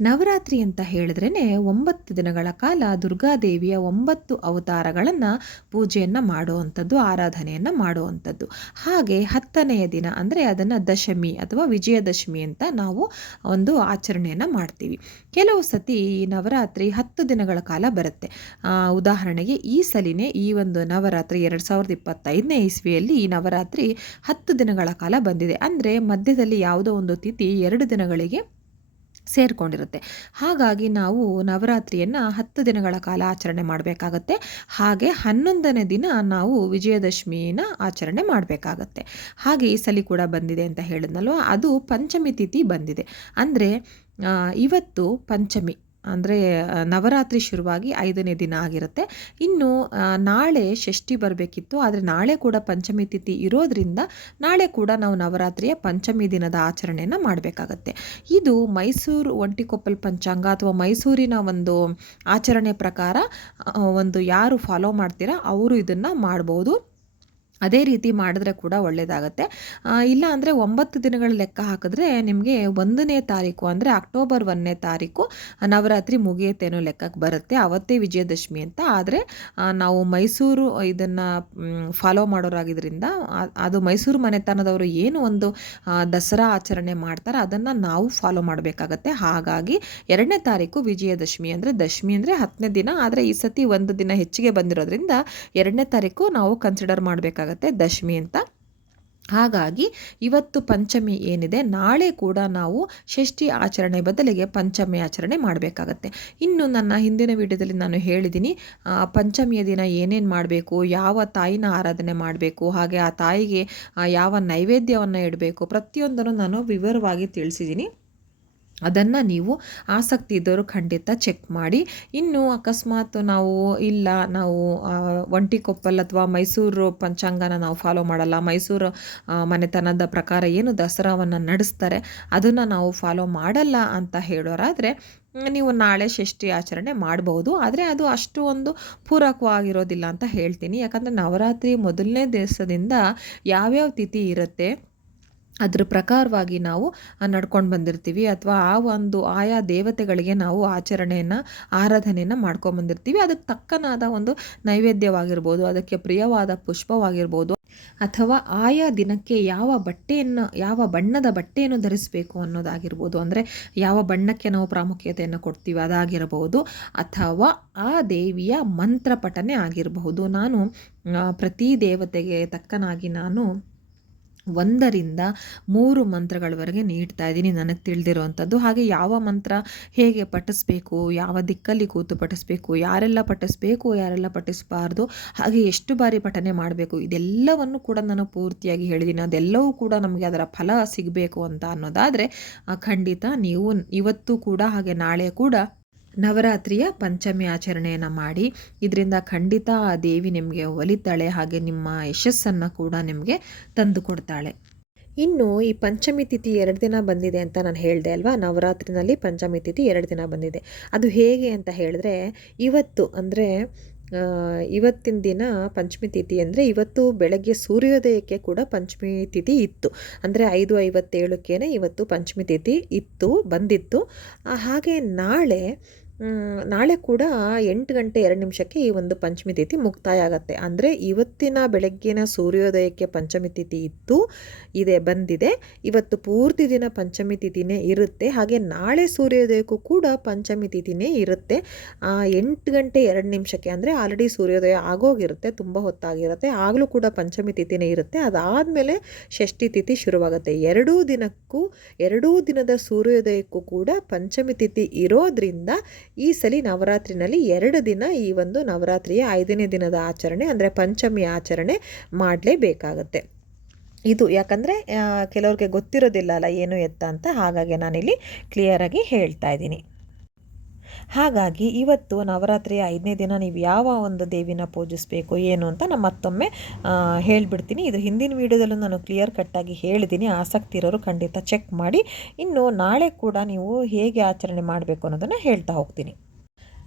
ನವರಾತ್ರಿ ಅಂತ ಹೇಳಿದ್ರೇ ಒಂಬತ್ತು ದಿನಗಳ ಕಾಲ ದುರ್ಗಾದೇವಿಯ ಒಂಬತ್ತು ಅವತಾರಗಳನ್ನು ಪೂಜೆಯನ್ನು ಮಾಡುವಂಥದ್ದು, ಆರಾಧನೆಯನ್ನು ಮಾಡುವಂಥದ್ದು. ಹಾಗೆ ಹತ್ತನೆಯ ದಿನ ಅಂದರೆ ಅದನ್ನು ದಶಮಿ ಅಥವಾ ವಿಜಯದಶಮಿ ಅಂತ ನಾವು ಒಂದು ಆಚರಣೆಯನ್ನು ಮಾಡ್ತೀವಿ. ಕೆಲವು ಸತಿ ಈ ನವರಾತ್ರಿ ಹತ್ತು ದಿನಗಳ ಕಾಲ ಬರುತ್ತೆ. ಉದಾಹರಣೆಗೆ ಈ ಸಲಿನೇ ಈ ಒಂದು ನವರಾತ್ರಿ ಎರಡು ಸಾವಿರದ ಇಪ್ಪತ್ತೈದನೇ ಇಸ್ವಿಯಲ್ಲಿ ಈ ನವರಾತ್ರಿ ಹತ್ತು ದಿನಗಳ ಕಾಲ ಬಂದಿದೆ. ಅಂದರೆ ಮಧ್ಯದಲ್ಲಿ ಯಾವುದೋ ಒಂದು ತಿಥಿ ಎರಡು ದಿನಗಳಿಗೆ ಸೇರಿಕೊಂಡಿರುತ್ತೆ. ಹಾಗಾಗಿ ನಾವು ನವರಾತ್ರಿಯನ್ನು ಹತ್ತು ದಿನಗಳ ಕಾಲ ಆಚರಣೆ ಮಾಡಬೇಕಾಗತ್ತೆ. ಹಾಗೆ ಹನ್ನೊಂದನೇ ದಿನ ನಾವು ವಿಜಯದಶಮಿನ ಆಚರಣೆ ಮಾಡಬೇಕಾಗತ್ತೆ. ಹಾಗೆ ಈ ಸಲಿ ಕೂಡ ಬಂದಿದೆ ಅಂತ ಹೇಳಿದ್ನಲ್ವ? ಅದು ಪಂಚಮಿ ತಿಥಿ ಬಂದಿದೆ. ಅಂದರೆ ಇವತ್ತು ಪಂಚಮಿ. ಅಂದರೆ ನವರಾತ್ರಿ ಶುರುವಾಗಿ ಐದನೇ ದಿನ ಆಗಿರುತ್ತೆ. ಇನ್ನು ನಾಳೆ ಷಷ್ಠಿ ಬರಬೇಕಿತ್ತು. ಆದರೆ ನಾಳೆ ಕೂಡ ಪಂಚಮಿ ತಿಥಿ ಇರೋದರಿಂದ ನಾಳೆ ಕೂಡ ನಾವು ನವರಾತ್ರಿಯ ಪಂಚಮಿ ದಿನದ ಆಚರಣೆಯನ್ನು ಮಾಡಬೇಕಾಗತ್ತೆ. ಇದು ಮೈಸೂರು ಒಂಟಿಕೊಪ್ಪಲ್ ಪಂಚಾಂಗ ಅಥವಾ ಮೈಸೂರಿನ ಒಂದು ಆಚರಣೆ ಪ್ರಕಾರ ಒಂದು ಯಾರು ಫಾಲೋ ಮಾಡ್ತೀರಾ, ಅವರು ಇದನ್ನು ಮಾಡ್ಬೋದು. ಅದೇ ರೀತಿ ಮಾಡಿದ್ರೆ ಕೂಡ ಒಳ್ಳೆಯದಾಗತ್ತೆ ಇಲ್ಲ ಅಂದರೆ ಒಂಬತ್ತು ದಿನಗಳ ಲೆಕ್ಕ ಹಾಕಿದ್ರೆ ನಿಮಗೆ ಒಂದನೇ ತಾರೀಕು ಅಂದರೆ ಅಕ್ಟೋಬರ್ ಒಂದನೇ ತಾರೀಕು ನವರಾತ್ರಿ ಮುಗಿಯುತ್ತೇನೋ ಲೆಕ್ಕಕ್ಕೆ ಬರುತ್ತೆ. ಅವತ್ತೇ ವಿಜಯದಶಮಿ ಅಂತ. ಆದರೆ ನಾವು ಮೈಸೂರು ಇದನ್ನು ಫಾಲೋ ಮಾಡೋರಾಗಿದ್ದರಿಂದ ಅದು ಮೈಸೂರು ಮನೆತನದವರು ಏನು ಒಂದು ದಸರಾ ಆಚರಣೆ ಮಾಡ್ತಾರೆ ಅದನ್ನು ನಾವು ಫಾಲೋ ಮಾಡಬೇಕಾಗತ್ತೆ. ಹಾಗಾಗಿ ಎರಡನೇ ತಾರೀಕು ವಿಜಯದಶಮಿ ಅಂದರೆ ದಶಮಿ ಅಂದರೆ ಹತ್ತನೇ ದಿನ. ಆದರೆ ಈ ಸತಿ ಒಂದು ದಿನ ಹೆಚ್ಚಿಗೆ ಬಂದಿರೋದ್ರಿಂದ ಎರಡನೇ ತಾರೀಕು ನಾವು ಕನ್ಸಿಡರ್ ಮಾಡಬೇಕಾಗುತ್ತೆ. ಆಗುತ್ತೆ ದಶಮಿ ಅಂತ. ಹಾಗಾಗಿ ಇವತ್ತು ಪಂಚಮಿ ಏನಿದೆ, ನಾಳೆ ಕೂಡ ನಾವು ಷಷ್ಠಿ ಆಚರಣೆ ಬದಲಿಗೆ ಪಂಚಮಿ ಆಚರಣೆ ಮಾಡಬೇಕಾಗತ್ತೆ. ಇನ್ನು ನನ್ನ ಹಿಂದಿನ ವಿಡಿಯೋದಲ್ಲಿ ನಾನು ಹೇಳಿದ್ದೀನಿ ಪಂಚಮಿಯ ದಿನ ಏನೇನು ಮಾಡಬೇಕು, ಯಾವ ತಾಯಿನ ಆರಾಧನೆ ಮಾಡಬೇಕು, ಹಾಗೆ ಆ ತಾಯಿಗೆ ಯಾವ ನೈವೇದ್ಯವನ್ನು ಇಡಬೇಕು, ಪ್ರತಿಯೊಂದನ್ನು ನಾನು ವಿವರವಾಗಿ ತಿಳಿಸಿದ್ದೀನಿ. ಅದನ್ನು ನೀವು ಆಸಕ್ತಿ ಇದ್ದವರು ಖಂಡಿತ ಚೆಕ್ ಮಾಡಿ. ಇನ್ನು ಅಕಸ್ಮಾತ್ ನಾವು ಇಲ್ಲ, ನಾವು ಒಂಟಿಕೊಪ್ಪಲ್ ಅಥವಾ ಮೈಸೂರು ಪಂಚಾಂಗನ ನಾವು ಫಾಲೋ ಮಾಡಲ್ಲ, ಮೈಸೂರು ಮನೆತನದ ಪ್ರಕಾರ ಏನು ದಸರಾವನ್ನು ನಡೆಸ್ತಾರೆ, ಅದನ್ನು ನಾವು ಫಾಲೋ ಮಾಡಲ್ಲ ಅಂತ ಹೇಳೋರಾದರೆ, ನೀವು ನಾಳೆ ಷಷ್ಠಿ ಆಚರಣೆ ಮಾಡಬಹುದು ಆದರೆ ಅದು ಅಷ್ಟು ಒಂದು ಪೂರಕವಾಗಿರೋದಿಲ್ಲ ಅಂತ ಹೇಳ್ತೀನಿ. ಯಾಕಂದರೆ ನವರಾತ್ರಿ ಮೊದಲನೇ ದಿವಸದಿಂದ ಯಾವ್ಯಾವ ತಿಥಿ ಇರುತ್ತೆ ಅದ್ರ ಪ್ರಕಾರವಾಗಿ ನಾವು ನಡ್ಕೊಂಡು ಬಂದಿರ್ತೀವಿ ಅಥವಾ ಆ ಒಂದು ಆಯಾ ದೇವತೆಗಳಿಗೆ ನಾವು ಆಚರಣೆಯನ್ನು, ಆರಾಧನೆಯನ್ನು ಮಾಡ್ಕೊಂಬಂದಿರ್ತೀವಿ ಅದಕ್ಕೆ ತಕ್ಕನಾದ ಒಂದು ನೈವೇದ್ಯವಾಗಿರ್ಬೋದು, ಅದಕ್ಕೆ ಪ್ರಿಯವಾದ ಪುಷ್ಪವಾಗಿರ್ಬೋದು, ಅಥವಾ ಆಯಾ ದಿನಕ್ಕೆ ಯಾವ ಬಟ್ಟೆಯನ್ನು, ಯಾವ ಬಣ್ಣದ ಬಟ್ಟೆಯನ್ನು ಧರಿಸಬೇಕು ಅನ್ನೋದಾಗಿರ್ಬೋದು. ಅಂದರೆ ಯಾವ ಬಣ್ಣಕ್ಕೆ ನಾವು ಪ್ರಾಮುಖ್ಯತೆಯನ್ನು ಕೊಡ್ತೀವಿ ಅದಾಗಿರಬಹುದು ಅಥವಾ ಆ ದೇವಿಯ ಮಂತ್ರ ಪಠನೆ ಆಗಿರಬಹುದು. ನಾನು ಪ್ರತಿ ದೇವತೆಗೆ ತಕ್ಕನಾಗಿ ನಾನು ಒಂದರಿಂದ ಮೂರು ಮಂತ್ರಗಳವರೆಗೆ ನೀಡ್ತಾ ಇದ್ದೀನಿ. ನನಗೆ ತಿಳಿದಿರುವಂಥದ್ದು. ಹಾಗೆ ಯಾವ ಮಂತ್ರ ಹೇಗೆ ಪಠಿಸ್ಬೇಕು, ಯಾವ ದಿಕ್ಕಲ್ಲಿ ಕೂತು ಪಠಿಸ್ಬೇಕು, ಯಾರೆಲ್ಲ ಪಠಿಸ್ಬೇಕು, ಯಾರೆಲ್ಲ ಪಠಿಸಬಾರ್ದು, ಹಾಗೆ ಎಷ್ಟು ಬಾರಿ ಪಠನೆ ಮಾಡಬೇಕು, ಇದೆಲ್ಲವನ್ನು ಕೂಡ ನಾನು ಪೂರ್ತಿಯಾಗಿ ಹೇಳಿದ್ದೀನಿ ಅದೆಲ್ಲವೂ ಕೂಡ ನಮಗೆ ಅದರ ಫಲ ಸಿಗಬೇಕು ಅಂತ ಅನ್ನೋದಾದರೆ ಖಂಡಿತ ನೀವು ಇವತ್ತು ಕೂಡ ಹಾಗೆ ನಾಳೆ ಕೂಡ ನವರಾತ್ರಿಯ ಪಂಚಮಿ ಆಚರಣೆಯನ್ನು ಮಾಡಿ, ಇದರಿಂದ ಖಂಡಿತ ಆ ದೇವಿ ನಿಮಗೆ ಒಲಿತಾಳೆ, ಹಾಗೆ ನಿಮ್ಮ ಯಶಸ್ಸನ್ನು ಕೂಡ ನಿಮಗೆ ತಂದು ಕೊಡ್ತಾಳೆ. ಇನ್ನು ಈ ಪಂಚಮಿ ತಿಥಿ ಎರಡು ದಿನ ಬಂದಿದೆ ಅಂತ ನಾನು ಹೇಳಿದೆ ಅಲ್ವಾ? ನವರಾತ್ರಿನಲ್ಲಿ ಪಂಚಮಿ ತಿಥಿ ಎರಡು ದಿನ ಬಂದಿದೆ. ಅದು ಹೇಗೆ ಅಂತ ಹೇಳಿದ್ರೆ, ಇವತ್ತು ಅಂದರೆ ಇವತ್ತಿನ ದಿನ ಪಂಚಮಿ ತಿಥಿ ಅಂದರೆ ಇವತ್ತು ಬೆಳಗ್ಗೆ ಸೂರ್ಯೋದಯಕ್ಕೆ ಕೂಡ ಪಂಚಮಿ ತಿಥಿ ಇತ್ತು. ಅಂದರೆ ಐದು ಐವತ್ತೇಳಕ್ಕೇ ಇವತ್ತು ಪಂಚಮಿ ತಿಥಿ ಇತ್ತು, ಬಂದಿತ್ತು. ಹಾಗೆ ನಾಳೆ ನಾಳೆ ಕೂಡ ಎಂಟು ಗಂಟೆ ಎರಡು ನಿಮಿಷಕ್ಕೆ ಈ ಒಂದು ಪಂಚಮಿ ತಿಥಿ ಮುಕ್ತಾಯ ಆಗುತ್ತೆ ಅಂದರೆ ಇವತ್ತಿನ ಬೆಳಗ್ಗಿನ ಸೂರ್ಯೋದಯಕ್ಕೆ ಪಂಚಮಿ ತಿಥಿ ಇತ್ತು ಇದೆ, ಬಂದಿದೆ. ಇವತ್ತು ಪೂರ್ತಿ ದಿನ ಪಂಚಮಿ ತಿಥಿನೇ ಇರುತ್ತೆ. ಹಾಗೆ ನಾಳೆ ಸೂರ್ಯೋದಯಕ್ಕೂ ಕೂಡ ಪಂಚಮಿ ತಿಥಿನೇ ಇರುತ್ತೆ. ಎಂಟು ಗಂಟೆ ಎರಡು ನಿಮಿಷಕ್ಕೆ ಅಂದರೆ ಆಲ್ರೆಡಿ ಸೂರ್ಯೋದಯ ಆಗೋಗಿರುತ್ತೆ, ತುಂಬ ಹೊತ್ತಾಗಿರುತ್ತೆ. ಆಗಲೂ ಕೂಡ ಪಂಚಮಿ ತಿಥಿನೇ ಇರುತ್ತೆ. ಅದಾದಮೇಲೆ ಷಷ್ಠಿ ತಿಥಿ ಶುರುವಾಗುತ್ತೆ. ಎರಡೂ ದಿನಕ್ಕೂ, ಎರಡೂ ದಿನದ ಸೂರ್ಯೋದಯಕ್ಕೂ ಕೂಡ ಪಂಚಮಿ ತಿಥಿ ಇರೋದ್ರಿಂದ ಈ ಸಲ ನವರಾತ್ರಿನಲ್ಲಿ ಎರಡು ದಿನ ಈ ಒಂದು ನವರಾತ್ರಿಯ ಐದನೇ ದಿನದ ಆಚರಣೆ, ಅಂದರೆ ಪಂಚಮಿ ಆಚರಣೆ ಮಾಡಲೇಬೇಕಾಗತ್ತೆ. ಇದು ಯಾಕಂದರೆ ಕೆಲವ್ರಿಗೆ ಗೊತ್ತಿರೋದಿಲ್ಲ ಅಲ್ಲ ಏನು ಎತ್ತ ಅಂತ, ಹಾಗಾಗಿ ನಾನಿಲ್ಲಿ ಕ್ಲಿಯರಾಗಿ ಹೇಳ್ತಾ ಇದ್ದೀನಿ. ಹಾಗಾಗಿ ಇವತ್ತು ನವರಾತ್ರಿಯ ಐದನೇ ದಿನ ನೀವು ಯಾವ ಒಂದು ದೇವಿನ ಪೂಜಿಸಬೇಕು ಏನು ಅಂತ ನಾನು ಮತ್ತೊಮ್ಮೆ ಹೇಳಿಬಿಡ್ತೀನಿ. ಇದು ಹಿಂದಿನ ವೀಡಿಯೋದಲ್ಲೂ ನಾನು ಕ್ಲಿಯರ್ ಕಟ್ಟಾಗಿ ಹೇಳಿದ್ದೀನಿ. ಆಸಕ್ತಿ ಇರೋರು ಖಂಡಿತ ಚೆಕ್ ಮಾಡಿ. ಇನ್ನು ನಾಳೆ ಕೂಡ ನೀವು ಹೇಗೆ ಆಚರಣೆ ಮಾಡಬೇಕು ಅನ್ನೋದನ್ನು ಹೇಳ್ತಾ ಹೋಗ್ತೀನಿ.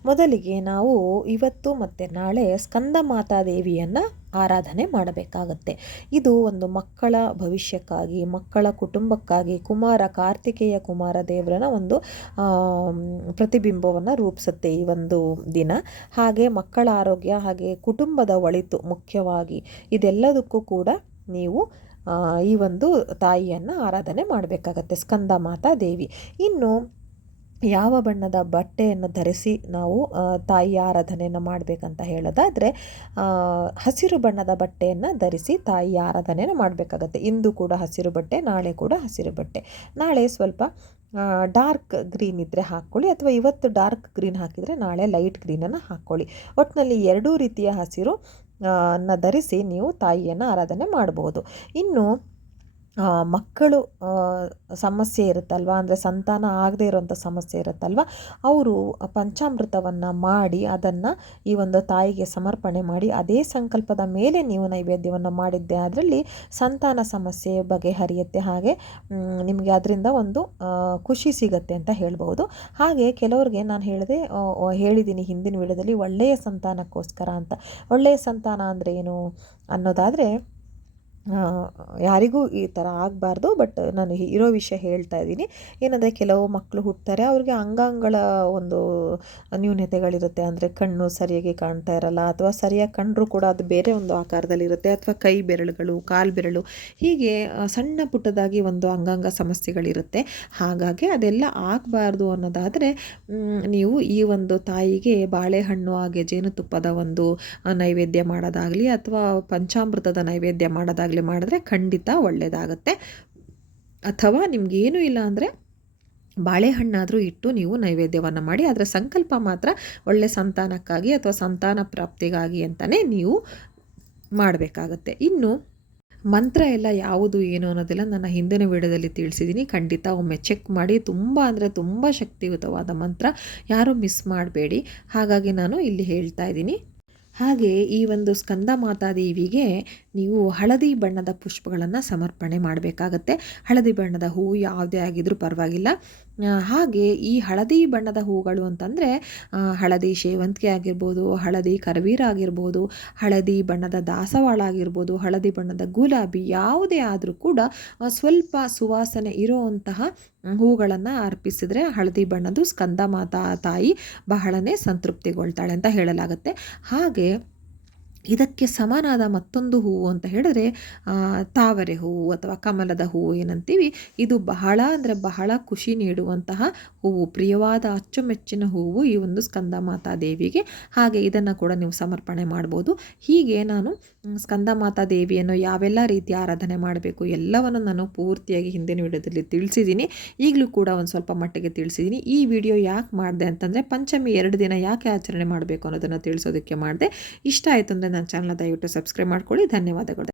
ಮೊದಲಿಗೆ ನಾವು ಇವತ್ತು ಮತ್ತು ನಾಳೆ ಸ್ಕಂದ ಮಾತಾ ದೇವಿಯನ್ನು ಆರಾಧನೆ ಮಾಡಬೇಕಾಗತ್ತೆ. ಇದು ಒಂದು ಮಕ್ಕಳ ಭವಿಷ್ಯಕ್ಕಾಗಿ, ಮಕ್ಕಳ ಕುಟುಂಬಕ್ಕಾಗಿ, ಕುಮಾರ ಕಾರ್ತಿಕೇಯ ಕುಮಾರ ದೇವರನ ಒಂದು ಪ್ರತಿಬಿಂಬವನ್ನು ರೂಪಿಸುತ್ತೆ ಈ ಒಂದು ದಿನ. ಹಾಗೆ ಮಕ್ಕಳ ಆರೋಗ್ಯ ಹಾಗೆ ಕುಟುಂಬದ ಒಳಿತು ಮುಖ್ಯವಾಗಿ ಇದೆಲ್ಲದಕ್ಕೂ ಕೂಡ ನೀವು ಈ ಒಂದು ತಾಯಿಯನ್ನು ಆರಾಧನೆ ಮಾಡಬೇಕಾಗತ್ತೆ ಸ್ಕಂದ ಮಾತಾ ದೇವಿ ಇನ್ನು ಯಾವ ಬಣ್ಣದ ಬಟ್ಟೆಯನ್ನು ಧರಿಸಿ ನಾವು ತಾಯಿಯ ಆರಾಧನೆಯನ್ನು ಮಾಡಬೇಕಂತ ಹೇಳೋದಾದರೆ ಹಸಿರು ಬಣ್ಣದ ಬಟ್ಟೆಯನ್ನು ಧರಿಸಿ ತಾಯಿಯ ಆರಾಧನೆಯನ್ನು ಮಾಡಬೇಕಾಗತ್ತೆ. ಇಂದು ಕೂಡ ಹಸಿರು ಬಟ್ಟೆ, ನಾಳೆ ಕೂಡ ಹಸಿರು ಬಟ್ಟೆ. ನಾಳೆ ಸ್ವಲ್ಪ ಡಾರ್ಕ್ ಗ್ರೀನ್ ಇದ್ದರೆ ಹಾಕ್ಕೊಳ್ಳಿ, ಅಥವಾ ಇವತ್ತು ಡಾರ್ಕ್ ಗ್ರೀನ್ ಹಾಕಿದರೆ ನಾಳೆ ಲೈಟ್ ಗ್ರೀನನ್ನು ಹಾಕ್ಕೊಳ್ಳಿ. ಒಟ್ಟಿನಲ್ಲಿ ಎರಡೂ ರೀತಿಯ ಹಸಿರು ಅನ್ನ ಧರಿಸಿ ನೀವು ತಾಯಿಯನ್ನು ಆರಾಧನೆ ಮಾಡ್ಬೋದು. ಇನ್ನು ಮಕ್ಕಳು ಸಮಸ್ಯೆ ಇರುತ್ತಲ್ವ? ಅಂದರೆ ಸಂತಾನ ಆಗದೇ ಇರುವಂಥ ಸಮಸ್ಯೆ ಇರುತ್ತಲ್ವ? ಅವರು ಪಂಚಾಮೃತವನ್ನು ಮಾಡಿ ಅದನ್ನು ಈ ಒಂದು ತಾಯಿಗೆ ಸಮರ್ಪಣೆ ಮಾಡಿ ಅದೇ ಸಂಕಲ್ಪದ ಮೇಲೆ ನೀವು ನೈವೇದ್ಯವನ್ನು ಮಾಡಿದ್ದೆ ಅದರಲ್ಲಿ ಸಂತಾನ ಸಮಸ್ಯೆ ಬಗೆಹರಿಯುತ್ತೆ. ಹಾಗೆ ನಿಮಗೆ ಅದರಿಂದ ಒಂದು ಖುಷಿ ಸಿಗತ್ತೆ ಅಂತ ಹೇಳ್ಬೋದು ಹಾಗೆ ಕೆಲವ್ರಿಗೆ ನಾನು ಹೇಳಿದೆ ಹೇಳಿದ್ದೀನಿ ಹಿಂದಿನ ವಿಡಿಯೋದಲ್ಲಿ ಒಳ್ಳೆಯ ಸಂತಾನಕ್ಕೋಸ್ಕರ ಅಂತ. ಒಳ್ಳೆಯ ಸಂತಾನ ಅಂದರೆ ಏನು ಅನ್ನೋದಾದರೆ ಯಾರಿಗೂ ಈ ಥರ ಆಗಬಾರ್ದು, ಬಟ್ ನಾನು ಇರೋ ವಿಷಯ ಹೇಳ್ತಾ ಇದ್ದೀನಿ. ಏನಂದರೆ ಕೆಲವು ಮಕ್ಕಳು ಹುಟ್ಟುತ್ತಾರೆ ಅವ್ರಿಗೆ ಅಂಗಾಂಗಗಳ ಒಂದು ನ್ಯೂನತೆಗಳಿರುತ್ತೆ. ಅಂದರೆ ಕಣ್ಣು ಸರಿಯಾಗಿ ಕಾಣ್ತಾ ಇರಲ್ಲ, ಅಥವಾ ಸರಿಯಾಗಿ ಕಂಡರೂ ಕೂಡ ಅದು ಬೇರೆ ಒಂದು ಆಕಾರದಲ್ಲಿರುತ್ತೆ, ಅಥವಾ ಕೈ ಬೆರಳುಗಳು, ಕಾಲು ಬೆರಳು, ಹೀಗೆ ಸಣ್ಣ ಪುಟ್ಟದಾಗಿ ಒಂದು ಅಂಗಾಂಗ ಸಮಸ್ಯೆಗಳಿರುತ್ತೆ. ಹಾಗಾಗಿ ಅದೆಲ್ಲ ಆಗಬಾರ್ದು ಅನ್ನೋದಾದರೆ ನೀವು ಈ ಒಂದು ತಾಯಿಗೆ ಬಾಳೆಹಣ್ಣು, ಹಾಗೆ ಜೇನುತುಪ್ಪದ ಒಂದು ನೈವೇದ್ಯ ಮಾಡೋದಾಗಲಿ, ಅಥವಾ ಪಂಚಾಮೃತದ ನೈವೇದ್ಯ ಮಾಡೋದಾಗಲಿ ಮಾಡಿದ್ರೆ ಖಂಡಿತ ಒಳ್ಳೆಯದಾಗತ್ತೆ ಅಥವಾ ನಿಮಗೇನು ಇಲ್ಲ ಅಂದರೆ ಬಾಳೆಹಣ್ಣಾದರೂ ಇಟ್ಟು ನೀವು ನೈವೇದ್ಯವನ್ನು ಮಾಡಿ ಅದರ ಸಂಕಲ್ಪ ಮಾತ್ರ ಒಳ್ಳೆ ಸಂತಾನಕ್ಕಾಗಿ ಅಥವಾ ಸಂತಾನ ಪ್ರಾಪ್ತಿಗಾಗಿ ಅಂತಲೇ ನೀವು ಮಾಡಬೇಕಾಗತ್ತೆ. ಇನ್ನು ಮಂತ್ರ ಎಲ್ಲ ಯಾವುದು ಏನು ಅನ್ನೋದೆಲ್ಲ ನನ್ನ ಹಿಂದಿನ ವಿಡಿಯೋದಲ್ಲಿ ತಿಳಿಸಿದ್ದೀನಿ. ಖಂಡಿತ ಒಮ್ಮೆ ಚೆಕ್ ಮಾಡಿ. ತುಂಬ ಅಂದರೆ ತುಂಬ ಶಕ್ತಿಯುತವಾದ ಮಂತ್ರ. ಯಾರೂ ಮಿಸ್ ಮಾಡಬೇಡಿ. ಹಾಗಾಗಿ ನಾನು ಇಲ್ಲಿ ಹೇಳ್ತಾ ಇದ್ದೀನಿ. ಹಾಗೆ ಈ ಒಂದು ಸ್ಕಂದ ಮಾತಾದೇವಿಗೆ ನೀವು ಹಳದಿ ಬಣ್ಣದ ಪುಷ್ಪಗಳನ್ನು ಸಮರ್ಪಣೆ ಮಾಡಬೇಕಾಗತ್ತೆ. ಹಳದಿ ಬಣ್ಣದ ಹೂವು ಯಾವುದೇ ಆಗಿದ್ರೂ ಪರವಾಗಿಲ್ಲ. ಹಾಗೆ ಈ ಹಳದಿ ಬಣ್ಣದ ಹೂಗಳು ಅಂತಂದರೆ ಹಳದಿ ಸೇವಂತಿಗೆ ಆಗಿರ್ಬೋದು, ಹಳದಿ ಕರವೀರ ಆಗಿರ್ಬೋದು, ಹಳದಿ ಬಣ್ಣದ ದಾಸವಾಳ ಆಗಿರ್ಬೋದು, ಹಳದಿ ಬಣ್ಣದ ಗುಲಾಬಿ ಯಾವುದೇ ಆದರೂ ಕೂಡ ಸ್ವಲ್ಪ ಸುವಾಸನೆ ಇರುವಂತಹ ಹೂಗಳನ್ನು ಅರ್ಪಿಸಿದರೆ ಹಳದಿ ಬಣ್ಣದ್ದು ಸ್ಕಂದ ಮಾತಾ ತಾಯಿ ಬಹಳನೇ ಸಂತೃಪ್ತಿಗೊಳ್ತಾಳೆ ಅಂತ ಹೇಳಲಾಗುತ್ತೆ. ಹಾಗೆ ಇದಕ್ಕೆ ಸಮನಾದ ಮತ್ತೊಂದು ಹೂವು ಅಂತ ಹೇಳಿದ್ರೆ ತಾವರೆ ಹೂವು ಅಥವಾ ಕಮಲದ ಹೂವು ಏನಂತೀವಿ. ಇದು ಬಹಳ ಅಂದರೆ ಬಹಳ ಖುಷಿ ನೀಡುವಂತಹ ಹೂವು, ಪ್ರಿಯವಾದ ಅಚ್ಚುಮೆಚ್ಚಿನ ಹೂವು ಈ ಒಂದು ಸ್ಕಂದ ಮಾತಾ ದೇವಿಗೆ. ಹಾಗೆ ಇದನ್ನು ಕೂಡ ನೀವು ಸಮರ್ಪಣೆ ಮಾಡ್ಬೋದು. ಹೀಗೆ ನಾನು ಸ್ಕಂದ ಮಾತಾ ದೇವಿಯನ್ನು ಯಾವೆಲ್ಲ ರೀತಿ ಆರಾಧನೆ ಮಾಡಬೇಕು ಎಲ್ಲವನ್ನು ನಾನು ಪೂರ್ತಿಯಾಗಿ ಹಿಂದಿನ ವಿಡಿಯೋದಲ್ಲಿ ತಿಳಿಸಿದ್ದೀನಿ. ಈಗಲೂ ಕೂಡ ಒಂದು ಸ್ವಲ್ಪ ಮಟ್ಟಿಗೆ ತಿಳಿಸಿದ್ದೀನಿ. ಈ ವಿಡಿಯೋ ಯಾಕೆ ಮಾಡಿದೆ ಅಂತಂದರೆ, ಪಂಚಮಿ ಎರಡು ದಿನ ಯಾಕೆ ಆಚರಣೆ ಮಾಡಬೇಕು ಅನ್ನೋದನ್ನು ತಿಳಿಸೋದಕ್ಕೆ ಮಾಡಿದೆ. ಇಷ್ಟ ಆಯಿತು ಅಂದರೆ ನನ್ನ ಚಾನಲ್ ದಯವಿಟ್ಟು ಸಬ್ಸ್ಕ್ರೈಬ್ ಮಾಡ್ಕೊಳ್ಳಿ. ಧನ್ಯವಾದಗಳು.